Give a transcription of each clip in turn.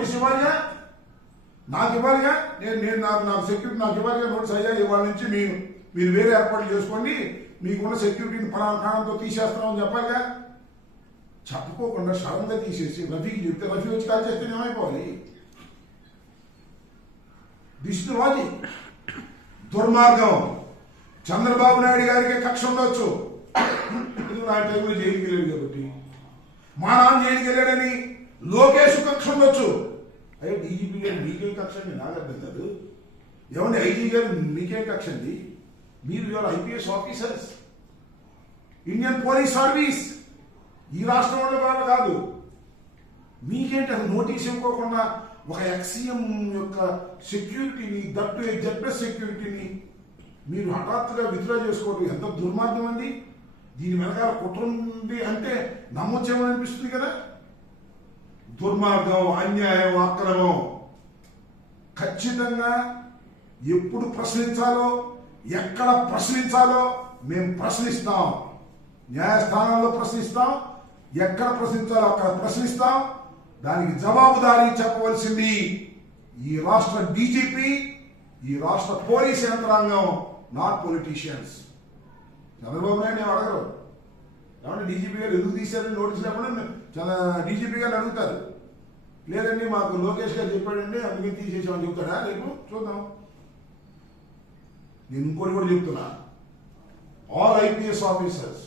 Notice ఇవ్వాలిగా, నాకు ఇవ్వాలిగా, నాకు security నాకు ఇవ్వాలిగా నోటీస్. అయ్యా ఇవాళ నుంచి మీరు వేరే ఏర్పాట్లు చేసుకోండి, మీకున్న సెక్యూరిటీని ప్రాణంతో తీసేస్తామని చెప్పాలిగా. చెప్పుకోకుండా సడన్గా తీసేసి రఫీకి చెప్తే రఫీ వచ్చి కాల్ చేస్తే ఏమైపోవాలి? This is logic. దుర్మార్గం. చంద్రబాబు నాయుడు గారికి కక్ష ఉండొచ్చు, నా టైంలో జైలుకి వెళ్ళాడు కాబట్టి, మా నాన్న జైలుకి వెళ్ళాడని లోకేష్ కక్ష ఉండొచ్చు. అయ్యో డీజీపీ గారు మీకేం కక్ష అండి? నాకు అర్థం కాదు. ఏమండి ఐజీ గారు మీకేం కక్ష అండి? మీరు ఇవాళ IPS officers, Indian police service, ఈ రాష్ట్రం వాళ్ళు కాదు. మీకేంటి అసలు నోటీస్ ఇవ్వకుండా ఒక ఎక్సీఎం యొక్క సెక్యూరిటీని, దట్టు జెడ్ప్లస్ సెక్యూరిటీని మీరు హఠాత్తుగా విత్డ్రా చేసుకోవడం ఎంత దుర్మార్గం అండి. దీని వెనకాల కుట్ర ఉంది అంటే నమ్మొచ్చేమని అనిపిస్తుంది కదా. దుర్మార్గం, అన్యాయం, అక్రమం. ఖచ్చితంగా ఎప్పుడు ప్రశ్నించాలో, ఎక్కడ ప్రశ్నించాలో మేము ప్రశ్నిస్తాం. న్యాయస్థానాల్లో ప్రశ్నిస్తాం, ఎక్కడ ప్రశ్నించాలో అక్కడ ప్రశ్నిస్తాం. దానికి జవాబుదారీ చెప్పవలసింది ఈ రాష్ట్ర డీజీపీ, ఈ రాష్ట్ర పోలీస్ యంత్రాంగం, నాట్ పొలిటీషియన్స్. చంద్రబాబు నాయుడు ఏం అడగరు. ఏమంటే డీజీపీ గారు ఎందుకు తీశారని నోటీస్ లేకుండా డీజీపీ గారిని అడుగుతారు. లేదండి మాకు లోకేష్ గారు చెప్పాడండి అందుకే తీసేసామని చెప్తాడా? రేపు చూద్దాం. నేను ఇంకోటి కూడా చెప్తున్నా, ఆల్ ఐపీఎస్ ఆఫీసర్స్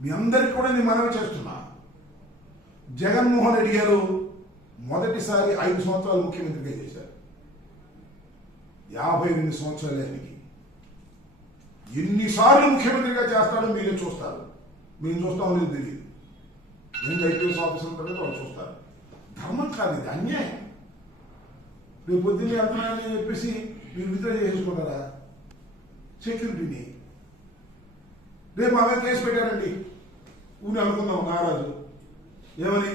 మీ అందరికి కూడా నేను మనవి చేస్తున్నా. జగన్మోహన్ రెడ్డి గారు మొదటిసారి 5 సంవత్సరాలు ముఖ్యమంత్రిగా చేశారు. 52 సంవత్సరాలు ఆయనకి. ఎన్నిసార్లు ముఖ్యమంత్రిగా చేస్తాడో మీరే చూస్తారు. మేము చూస్తామో లేదు తెలియదు. నేను ఐపీఎస్ ఆఫీసర్ ఉంటుంది వాళ్ళు చూస్తారు. ధర్మం కాదు ఇది, అన్యాయం. రేపు పొద్దున్నే వెళ్తున్నానని చెప్పేసి మీరు విత్డ్రా చేసుకుంటారా సెక్యూరిటీని? రేపు ఆమె కేసు పెట్టారండి ఊని అనుకుందాం నారాజు ఏమని,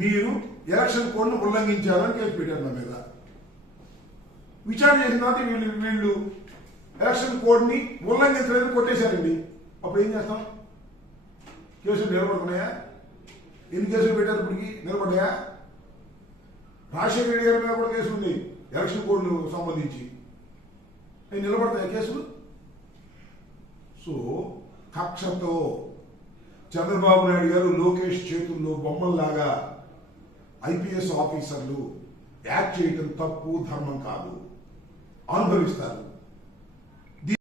మీరు ఎలక్షన్ కోడ్ను ఉల్లంఘించారని కేసు పెట్టారు నా మీద. విచారణ చేసిన తర్వాత వీళ్ళు ఎలక్షన్ కోడ్ని ఉల్లంఘించలేదని కొట్టేశారండి. అప్పుడు ఏం చేస్తాం? కేసులు నిలబడుతున్నాయా? ఎన్ని కేసులు పెట్టారు ఇప్పటికి? నిలబడ్డాయా? రాజశేఖర రెడ్డి గారి మీద కూడా కేసు ఉంది ఎలక్షన్ కోడ్ను సంబంధించి. అవి నిలబడతాయా కేసులు? సో కక్షతో చంద్రబాబు నాయుడు గారు లోకేష్ చేతుల్లో బొమ్మల్లాగా ఐపీఎస్ ఆఫీసర్లు యాక్ట్ చేయడం తప్పు, ధర్మం కాదు. అనుభవిస్తారు.